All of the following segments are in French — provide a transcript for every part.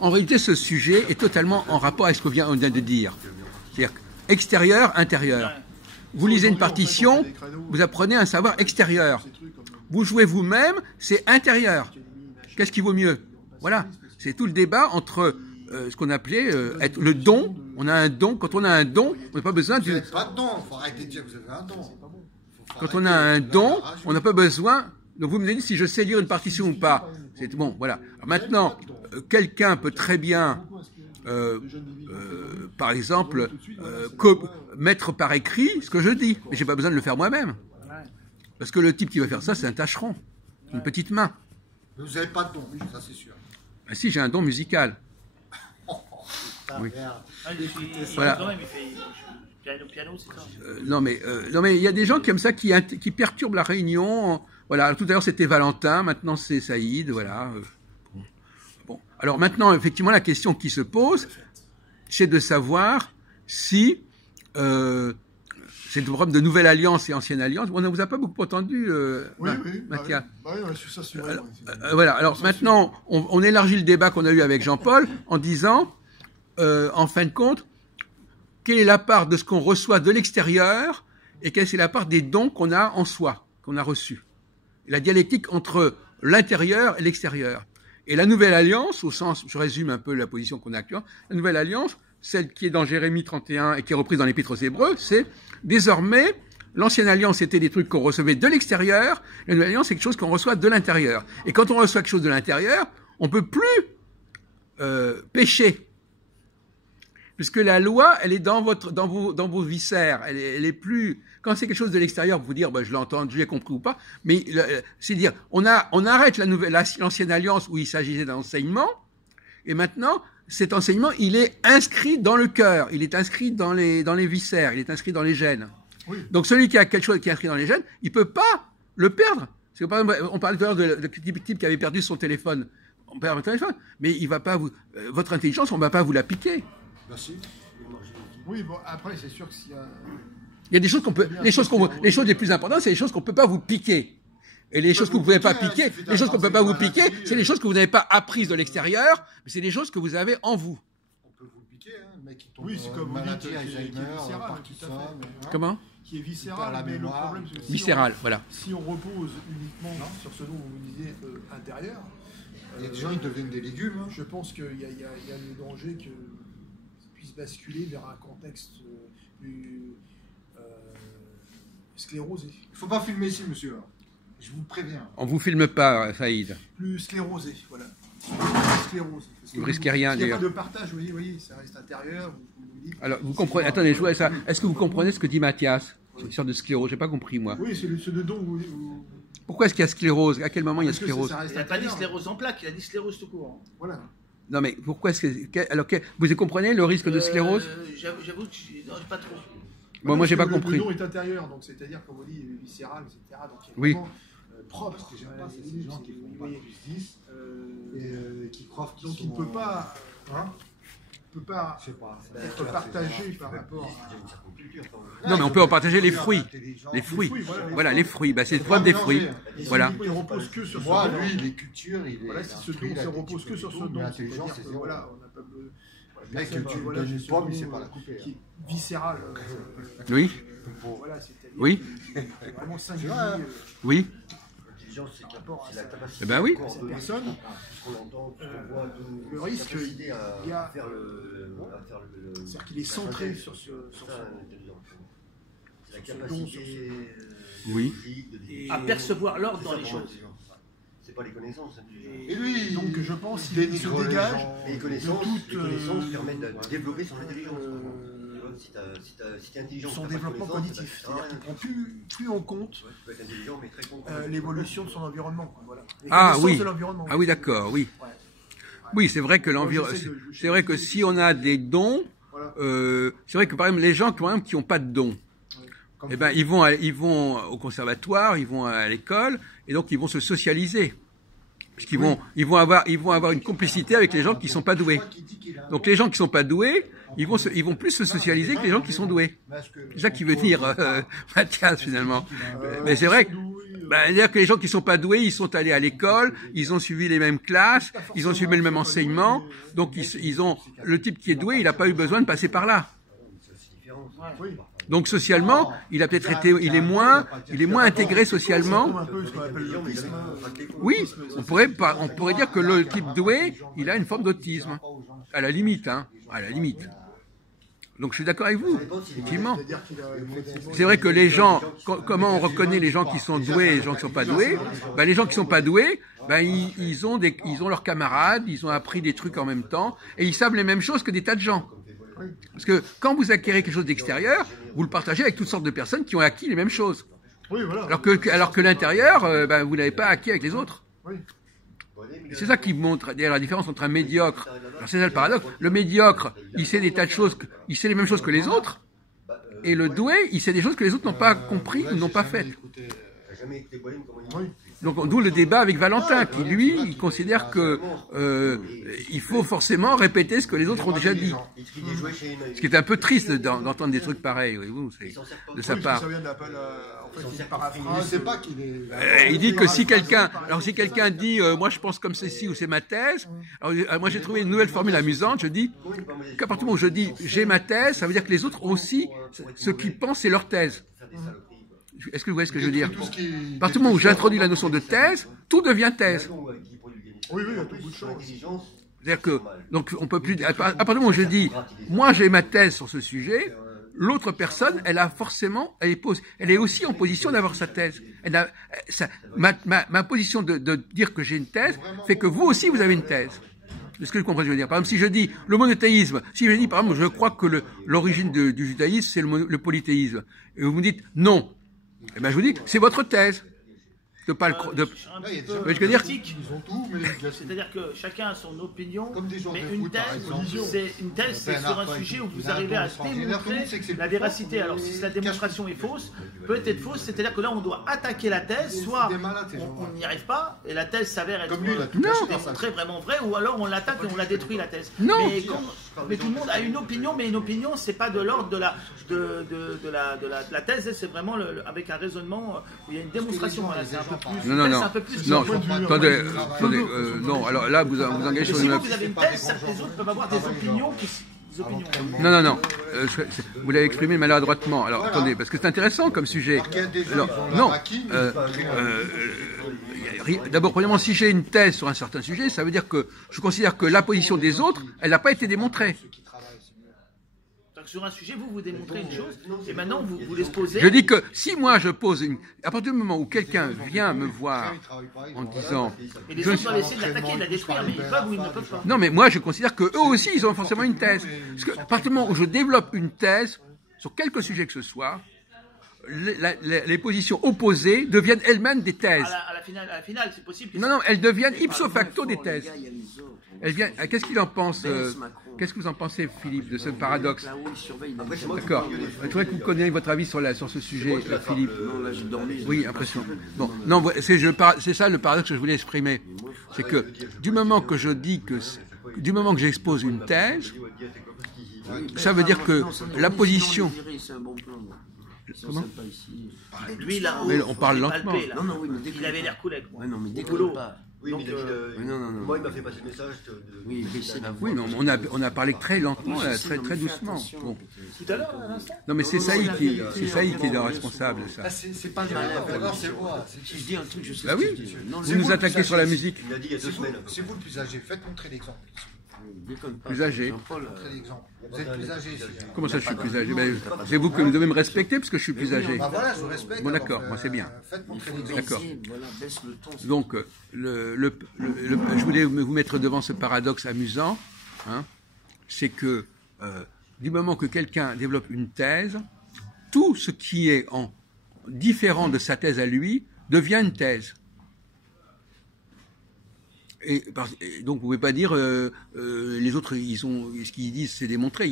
En réalité, ce sujet est totalement en rapport avec ce qu'on vient de dire. C'est-à-dire extérieur, intérieur. Vous lisez une partition, vous apprenez un savoir extérieur. Vous jouez vous-même, c'est intérieur. Qu'est-ce qui vaut mieux? Voilà. C'est tout le débat entre ce qu'on appelait être le don. On a un don. Quand on a un don, on n'a pas besoin Vous n'avez pas de don. Il faut arrêter de dire que vous avez un don. Quand on a un don, on n'a pas besoin. Donc vous me dites si je sais lire une partition ou pas. C'est bon, voilà. Alors maintenant, quelqu'un peut très bien, par exemple, mettre par écrit ce que je dis, mais j'ai pas besoin de le faire moi-même. Parce que le type qui va faire ça, c'est un tâcheron, une petite main. Vous n'avez pas de don, ça c'est sûr. Ben si, j'ai un don musical. Oui. Voilà. Piano, c'est ça. Non mais il y a des gens qui aiment ça, qui perturbent la réunion. Voilà, tout à l'heure c'était Valentin, maintenant c'est Saïd, voilà. Bon, alors maintenant effectivement la question qui se pose, c'est de savoir si c'est le problème de nouvelle alliance et ancienne alliance. On ne vous a pas beaucoup entendu, Mathias. Voilà. Alors maintenant, on élargit le débat qu'on a eu avec Jean-Paul en disant, en fin de compte, quelle est la part de ce qu'on reçoit de l'extérieur et quelle est la part des dons qu'on a en soi, qu'on a reçus. La dialectique entre l'intérieur et l'extérieur. Et la nouvelle alliance, au sens, je résume un peu la position qu'on a actuellement, la nouvelle alliance, celle qui est dans Jérémie 31 et qui est reprise dans l'Épître aux Hébreux, c'est désormais, l'ancienne alliance c'était des trucs qu'on recevait de l'extérieur, la nouvelle alliance c'est quelque chose qu'on reçoit de l'intérieur. Et quand on reçoit quelque chose de l'intérieur, on ne peut plus pécher. Puisque la loi, elle est dans vos viscères, elle est plus. Quand c'est quelque chose de l'extérieur, vous dire, je l'entends, je l'ai compris ou pas. Mais c'est dire, on arrête l'ancienne alliance où il s'agissait d'un enseignement, et maintenant cet enseignement, il est inscrit dans le cœur, il est inscrit dans les viscères, il est inscrit dans les gènes. Oui. Donc celui qui a quelque chose qui est inscrit dans les gènes, il peut pas le perdre. Parce que, par exemple, on parlait tout à l'heure de type qui avait perdu son téléphone. On perd votre téléphone, mais il va pas votre intelligence, on va pas vous la piquer. Merci. Oui, bon, après, c'est sûr que s'il y a... Il y a des choses qu'on peut, les choses les plus importantes, c'est les choses qu'on peut pas vous piquer. Et les choses que vous pouvez pas piquer, les choses qu'on peut pas vous piquer, c'est les choses que vous n'avez pas apprises de l'extérieur, mais c'est des choses que vous avez en vous. On peut vous piquer, hein, le mec qui tombe maladie, Alzheimer, Parkinson. Comment? Qui est viscéral, mais le problème, c'est que viscéral, voilà. Si on repose uniquement sur ce dont vous disiez intérieur, il y a des gens qui deviennent des légumes. Hein. Je pense qu'il y a le danger que basculer vers un contexte plus sclérosé. Il ne faut pas filmer ici, monsieur. Je vous préviens. On vous filme pas, Saïd. Plus sclérosé, voilà. Sclérose. Vous ne risquez rien, d'ailleurs. Il n'y a d'ailleurs. pas de partage, vous voyez, ça reste intérieur. Vous dites, alors, vous comprenez, attendez, je vois ça. Est-ce que vous comprenez ce que dit Mathias? C'est une sorte de sclérose, j'ai pas compris, moi. Oui, c'est ce de don. Pourquoi est-ce qu'il y a sclérose? À quel moment il y a sclérose? Il n'a pas dit sclérose en plaques, il a dit sclérose tout court. Voilà. Non, mais pourquoi est-ce que... Alors, vous comprenez le risque de sclérose? J'avoue que j'ai pas trop. Bon, moi, j'ai pas compris. Le don est intérieur, donc c'est-à-dire, comme on dit, viscéral, etc. Donc, oui. Propre, ce que j'aime pas, c'est ces gens qui font pas plus 10 et qui croient qu'ils sont... Donc, il ne peut pas... peut pas être partagé par rapport à... Non, mais on peut en partager les fruits. Les fruits. Voilà, les fruits. C'est le problème des fruits. Voilà. Il ne repose que sur ce Moi, don. lui, les cultures, il est... Voilà, si ce don ne repose que sur ce don, l'intelligence, c'est zéro. voilà, on n'a pas besoin... Le mec, tu lui donnes une pomme, il ne sait pas la couper. Qui est viscéral. Oui. Voilà, c'est-à-dire... Oui. Vraiment singulier. Oui. C'est la capacité eh ben oui. Cette personne, le risque, il y a... C'est-à-dire qu'il est centré sur ce... la capacité oui. À percevoir l'ordre dans les choses. C'est pas les connaissances. Et lui, donc je pense qu'il se dégage. Les connaissances permettent de développer son intelligence. Si tu es intelligent, son développement cognitif. C'est-à-dire qu'il prend plus en compte l'évolution de son environnement. Voilà. Ah oui. De ah oui, d'accord, oui. Ouais. Oui, c'est vrai que l'environnement. C'est vrai que si on a des dons, voilà. C'est vrai que par exemple les gens qui n'ont pas de dons, eh ben ils vont au conservatoire, ils vont à l'école, et donc ils vont se socialiser. Puisqu'ils ils vont avoir une complicité avec les gens qui sont pas doués. Donc les gens qui sont pas doués, ils vont plus se socialiser que les gens qui sont doués. C'est ça qui veut dire Mathias finalement. Mais c'est vrai que C'est-à-dire que les gens qui sont pas doués, ils sont allés à l'école, ils ont suivi les mêmes classes, ils ont suivi le même enseignement, donc ils ont le type qui est doué, il n'a pas eu besoin de passer par là. Donc socialement, il a peut-être été, il est moins intégré socialement. Un peu ce qu'on appelle l'autisme. Oui, on pourrait dire que le type doué, il a une forme d'autisme, à la limite, hein, à la limite. Donc je suis d'accord avec vous, effectivement. C'est vrai que les gens, comment on reconnaît les gens qui sont doués et les gens qui sont pas doués? Ben, les gens qui sont pas doués, ben ils ont leurs camarades, ils ont appris des trucs en même temps et ils savent les mêmes choses que des tas de gens. Parce que quand vous acquérez quelque chose d'extérieur, vous le partagez avec toutes sortes de personnes qui ont acquis les mêmes choses. Oui, voilà. Alors que l'intérieur, ben, vous n'avez pas acquis avec les autres. Oui. Et c'est ça qui montre d'ailleurs la différence entre un médiocre. Alors c'est ça le paradoxe. Le médiocre, il sait des tas de choses, il sait les mêmes choses que les autres. Et le doué, il sait des choses que les autres n'ont pas compris ou n'ont pas faites. Donc d'où le débat avec Valentin, qui lui, il considère que il faut forcément répéter ce que les autres ont déjà dit. Ce qui est un peu triste d'entendre des trucs pareils, voyez-vous, de sa part. Il dit que si quelqu'un dit moi je pense comme ceci ou c'est ma thèse, alors moi j'ai trouvé une nouvelle formule amusante, je dis qu'à partir du moment où je dis j'ai ma thèse, ça veut dire que les autres aussi, ce qu'ils pensent c'est leur thèse. Est-ce que vous voyez ce que je veux dire? À partir du moment où j'introduis la notion de thèse, tout devient thèse. Oui, il y a tout bout de choses. C'est-à-dire que, donc, on peut plus, à partir du moment où je dis, moi j'ai ma thèse sur ce sujet, l'autre personne, elle est aussi en position d'avoir sa thèse. Ma position de dire que j'ai une thèse fait que vous aussi vous avez une thèse. Est-ce que je comprends ce que je veux dire? Par exemple, si je dis le monothéisme, si je dis par exemple, je crois que l'origine du judaïsme c'est le polythéisme, et vous me dites non, eh ben je vous dis c'est votre thèse. Je veux dire, c'est-à-dire que chacun a son opinion, mais une thèse, c'est sur un sujet où vous arrivez à démontrer la véracité. Alors si la démonstration est fausse, peut être fausse, c'est-à-dire que là on doit attaquer la thèse, soit on n'y arrive pas et la thèse s'avère être démontrée vraiment vraie, ou alors on l'attaque et on la détruit la thèse. Mais tout le monde a une opinion, mais une opinion c'est pas de l'ordre de la thèse, c'est vraiment avec un raisonnement où il y a une démonstration. Non, attendez, non, alors là, vous engagez sur une... Si vous avez une thèse, les autres peuvent avoir des opinions Non, vous l'avez exprimé maladroitement. Alors, attendez, parce que c'est intéressant comme sujet. Alors, non, d'abord, premièrement, si j'ai une thèse sur un certain sujet, ça veut dire que je considère que la position des autres, elle n'a pas été démontrée. Sur un sujet, vous démontrez une chose, et maintenant vous l'exposez. Je dis que si moi je pose à partir du moment où quelqu'un vient me voir en disant... Et les autres doivent essayer de l'attaquer, de la détruire, mais ils peuvent ou ils ne peuvent pas. Non, mais moi je considère qu'eux aussi, ils ont forcément une thèse. Parce qu'à partir du moment où je développe une thèse, sur quelque sujet que ce soit, les positions opposées deviennent elles-mêmes des thèses. À la finale, c'est possible. Non, elles deviennent ipso facto des thèses. Qu'est-ce qu'il en pense Qu'est-ce que vous en pensez, Philippe, de ce paradoxe? D'accord. Je voudrais que vous connaissiez votre avis sur ce sujet, Philippe. Oui, impressionnant. Bon, non, c'est ça le paradoxe que je voulais exprimer. C'est que du moment que j'expose une thèse, ça veut dire que la position... Comment? Lui, là, mais on parle lentement. Il avait l'air cool avec moi. Non, mais décolle pas. Oui, mais moi, il m'a fait passer le message Oui, mais on a parlé très lentement, très doucement. Bon. Tout à l'heure, à l'instant. Non, mais c'est Saïd qui est le responsable, ça. C'est pas mal. Si je dis un truc, je sais. Bah oui. Vous nous attaquez sur la musique. Il l'a dit il y a 2 semaines. C'est vous le plus âgé. Faites montrer l'exemple. Plus âgé. Vous êtes plus âgé. Comment ça, je suis plus âgé? C'est vous que vous devez me respecter parce que je suis plus âgé. Bah voilà, je vous respecte. Bon, d'accord, moi c'est bien. Faites montrer l'exemple. D'accord. Donc, je voulais vous mettre devant ce paradoxe amusant, hein, c'est que du moment que quelqu'un développe une thèse, tout ce qui est différent de sa thèse à lui devient une thèse. Et donc vous pouvez pas dire les autres ce qu'ils disent c'est démontré.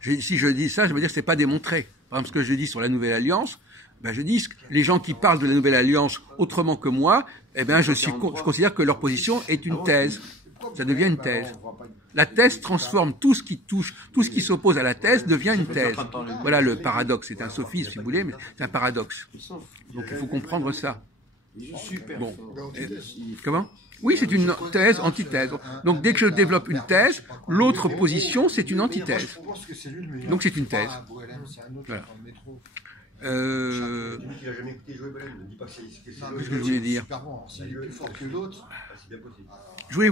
Si je dis ça, je veux dire c'est pas démontré. Par exemple, ce que je dis sur la Nouvelle Alliance, je dis que les gens qui parlent de la Nouvelle Alliance autrement que moi, je considère que leur position est une thèse. Ça devient une thèse. La thèse transforme tout ce qui s'oppose à la thèse devient une thèse. Voilà le paradoxe. C'est un sophisme si vous voulez, mais c'est un paradoxe. Donc il faut comprendre ça. Super. Bon. Comment? Oui, c'est une thèse, antithèse. Donc dès que je développe une thèse, l'autre position, c'est une antithèse. Donc c'est une thèse. Voilà. Qu'est-ce que je voulais dire? Il est plus fort que l'autre. Je voulais